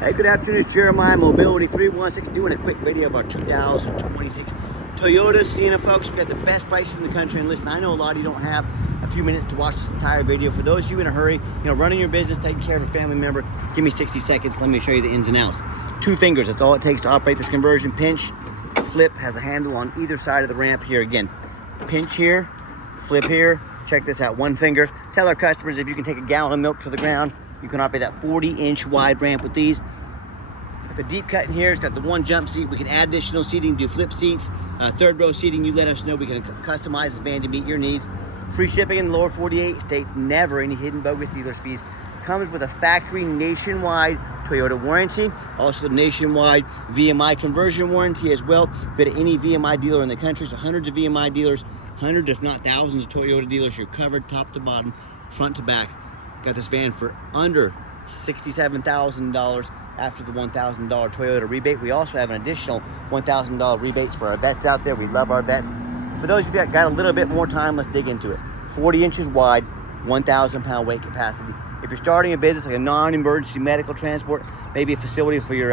Hey, good afternoon. It's Jeremiah, Mobility 316, doing a quick video of our 2026 Toyota Sienna, folks. We've got the best prices in the country. And listen, I know a lot of you don't have a few minutes to watch this entire video. For those of you in a hurry, running your business, taking care of a family member, give me 60 seconds. Let me show you the ins and outs. 2 fingers, that's all it takes to operate this conversion. Pinch, flip, has a handle on either side of the ramp here. Again, pinch here, flip here. Check this out, 1 finger. Tell our customers if you can take a gallon of milk to the ground, you can operate that 40-inch wide ramp with these. The deep cut in here, it's got the 1 jump seat. We can add additional seating, do flip seats, 3rd row seating. You let us know. We can customize this van to meet your needs. Free shipping in the lower 48 states, never any hidden bogus dealer's fees. Comes with a factory nationwide Toyota warranty, also the nationwide VMI conversion warranty as well. Go to any VMI dealer in the country, so hundreds of VMI dealers, hundreds if not thousands of Toyota dealers. You're covered top to bottom, front to back. Got this van for under $67,000 after the $1,000 Toyota rebate. We also have an additional $1,000 rebates for our vets out there. We love our vets. For those of you that got a little bit more time, let's dig into it. 40 inches wide, 1,000 pound weight capacity. If you're starting a business like a non-emergency medical transport, maybe a facility for your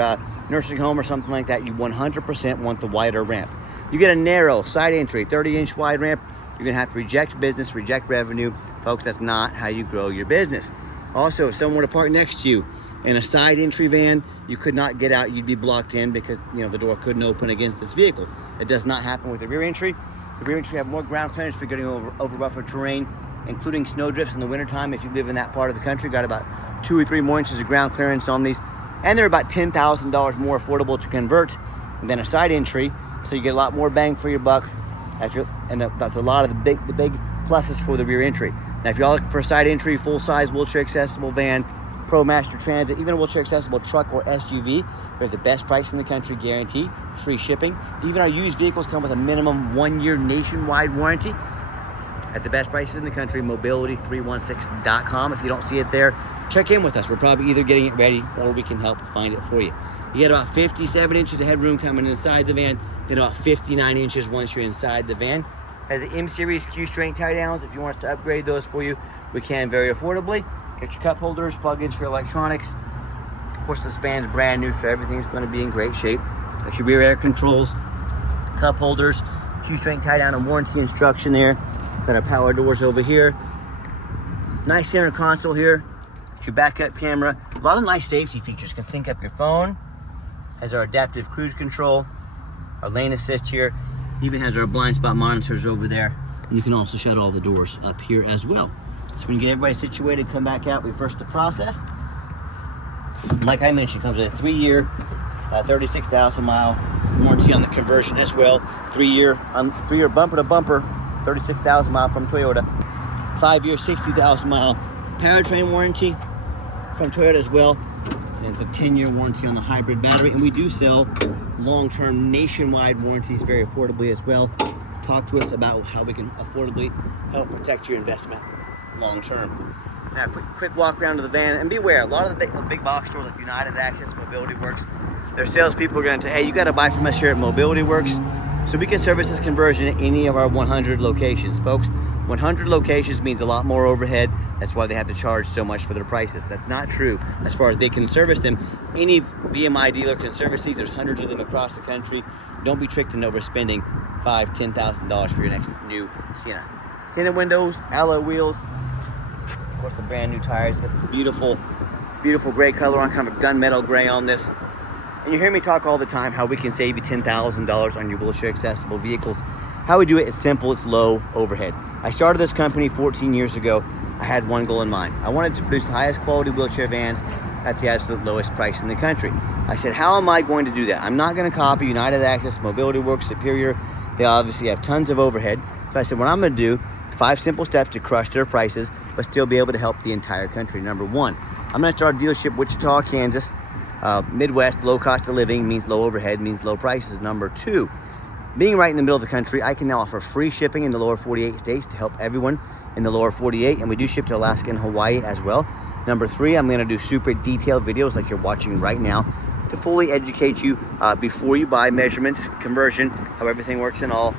nursing home or something like that, you 100% want the wider ramp. You get a narrow side entry, 30-inch wide ramp, you're gonna have to reject business, reject revenue. Folks, that's not how you grow your business. Also, if someone were to park next to you in a side entry van, you could not get out, you'd be blocked in because the door couldn't open against this vehicle. It does not happen with the rear entry. The rear entry have more ground clearance for getting over rougher terrain, including snow drifts in the wintertime. If you live in that part of the country, got about 2 or 3 more inches of ground clearance on these. And they're about $10,000 more affordable to convert than a side entry, so you get a lot more bang for your buck. That's a lot of the big pluses for the rear entry. Now, if you're looking for a side entry, full-size, wheelchair accessible van, Pro Master Transit, even a wheelchair accessible truck or SUV, we have the best price in the country, guaranteed, free shipping. Even our used vehicles come with a minimum 1-year nationwide warranty at the best prices in the country, mobility316.com. If you don't see it there, check in with us. We're probably either getting it ready or we can help find it for you. You get about 57 inches of headroom coming inside the van, then about 59 inches once you're inside the van. Has the M-Series Q-Strength tie downs. If you want us to upgrade those for you, we can very affordably. Get your cup holders, plug-ins for electronics. Of course, this van's brand new, so everything's going to be in great shape. Got your rear air controls, cup holders, Q-Strength tie down and warranty instruction there. Got our power doors over here. Nice center console here. Got your backup camera. A lot of nice safety features. Can sync up your phone. Has our adaptive cruise control. Our lane assist here. Even has our blind spot monitors over there. And you can also shut all the doors up here as well. So when you get everybody situated, come back out, reverse the process. Like I mentioned, comes with a 3-year, 36,000 mile warranty on the conversion as well. 3-year bumper to bumper, 36,000 mile from Toyota. 5-year, 60,000 mile powertrain warranty from Toyota as well. And it's a 10-year warranty on the hybrid battery. And we do sell long-term nationwide warranties very affordably as well. Talk to us about how we can affordably help protect your investment long-term. Now, quick walk around to the van, and beware, a lot of the big box stores like United Access, Mobility Works, their salespeople are going to tell you, hey, you got to buy from us here at Mobility Works, so we can service this conversion at any of our 100 locations. Folks, 100 locations means a lot more overhead. That's why they have to charge so much for their prices. That's not true. As far as they can service them, any VMI dealer can service these. There's hundreds of them across the country. Don't be tricked into overspending $5,000, $10,000 for your next new Sienna. Tinted windows, alloy wheels, of course the brand new tires. Got this beautiful gray color on, kind of a gunmetal gray on this. And you hear me talk all the time how we can save you $10,000 on your wheelchair accessible vehicles. How we do it is simple, it's low overhead. I started this company 14 years ago. I had one goal in mind. I wanted to produce the highest quality wheelchair vans at the absolute lowest price in the country. I said, how am I going to do that? I'm not going to copy United Access, Mobility Works, Superior. They obviously have tons of overhead. So I said, what I'm going to do, 5 simple steps to crush their prices, but still be able to help the entire country. Number 1, I'm going to start a dealership, Wichita, Kansas. Midwest, low cost of living means low overhead, means low prices. Number 2, being right in the middle of the country, I can now offer free shipping in the lower 48 states to help everyone in the lower 48, and we do ship to Alaska and Hawaii as well. Number 3, I'm going to do super detailed videos like you're watching right now to fully educate you before you buy, measurements, conversion, how everything works and all.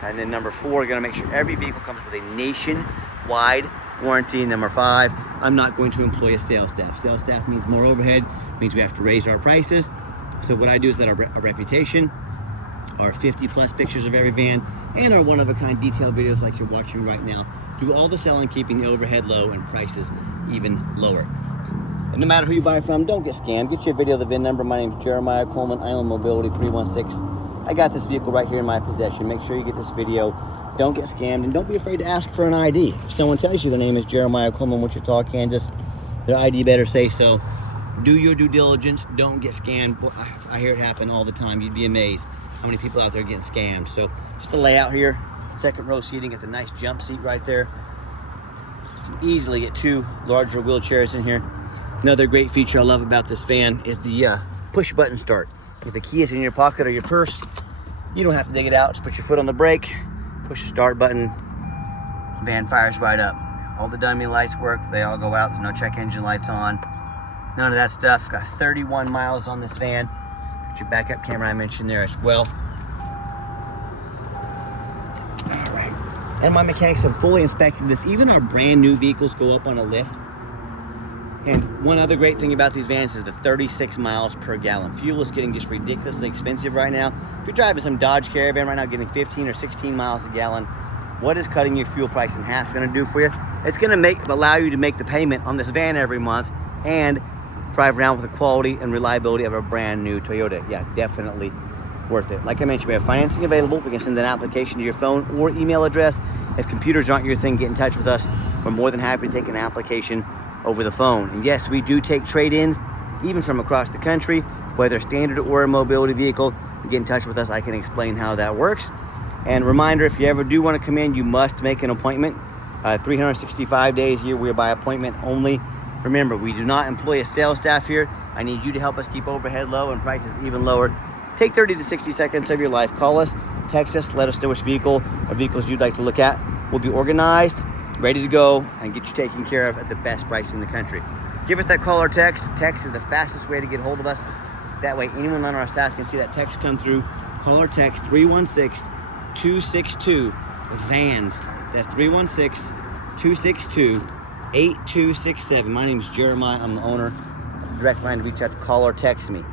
And then number 4, we're going to make sure every vehicle comes with a nationwide warranty. Number 5, I'm not going to employ a sales staff. Sales staff means more overhead, means we have to raise our prices. So what I do is let our reputation, our 50+ pictures of every van, and our one-of-a-kind detailed videos like you're watching right now, do all the selling, keeping the overhead low and prices even lower. And no matter who you buy from, don't get scammed. Get you a video of the VIN number. My name is Jeremiah Coleman, Island Mobility 316. I got this vehicle right here in my possession. Make sure you get this video. Don't get scammed, and don't be afraid to ask for an ID. If someone tells you their name is Jeremiah Coleman, Wichita, Kansas, their ID better say so. Do your due diligence. Don't get scammed. Boy, I hear it happen all the time. You'd be amazed how many people out there getting scammed. So just the layout here, second row seating, at the nice jump seat right there. You can easily get 2 larger wheelchairs in here. Another great feature I love about this van is the push button start. If the key is in your pocket or your purse, you don't have to dig it out. Just put your foot on the brake, push the start button, van fires right up. All the dummy lights work, they all go out. There's no check engine lights on, none of that stuff. Got 31 miles on this van. Got your backup camera I mentioned there as well. All right, and my mechanics have fully inspected this. Even our brand new vehicles go up on a lift. And one other great thing about these vans is the 36 miles per gallon. Fuel is getting just ridiculously expensive right now. If you're driving some Dodge Caravan right now, getting 15 or 16 miles a gallon, what is cutting your fuel price in half going to do for you? It's going to allow you to make the payment on this van every month and drive around with the quality and reliability of a brand new Toyota. Yeah, definitely worth it. Like I mentioned, we have financing available. We can send an application to your phone or email address. If computers aren't your thing, get in touch with us. We're more than happy to take an application over the phone. And yes, we do take trade-ins, even from across the country, whether standard or a mobility vehicle. Get in touch with us. I can explain how that works. And reminder, if you ever do want to come in, you must make an appointment. 365 days a year, we're by appointment only. Remember, we do not employ a sales staff here. I need you to help us keep overhead low and prices even lower. Take 30 to 60 seconds of your life. Call us, text us, let us know which vehicle or vehicles you'd like to look at. We'll be organized, ready to go, and get you taken care of at the best price in the country. Give us that call or text. Text is the fastest way to get hold of us. That way anyone on our staff can see that text come through. Call or text 316-262-VANS. That's 316-262-8267. My name is Jeremiah. I'm the owner. That's a direct line to reach out to call or text me.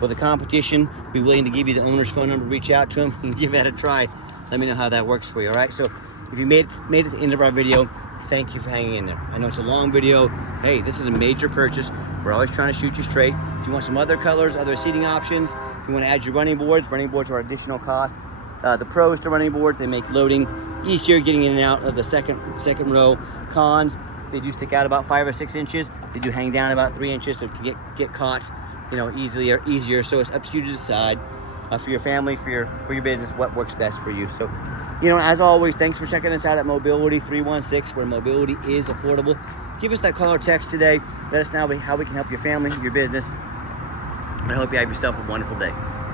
Will the competition be willing to give you the owner's phone number? Reach out to him and give that a try. Let me know how that works for you, all right? So if you made it to the end of our video, thank you for hanging in there. I know it's a long video. Hey, this is a major purchase. We're always trying to shoot you straight. If you want some other colors, other seating options, if you want to add your running boards are additional cost. The pros to running boards, they make loading easier, getting in and out of the second row. Cons, they do stick out about 5 or 6 inches. They do hang down about 3 inches, so it can get caught, easier. So it's up to you to decide for your family, for your business, what works best for you. So, as always, thanks for checking us out at Mobility 316, where mobility is affordable. Give us that call or text today. Let us know how we can help your family, your business. I hope you have yourself a wonderful day.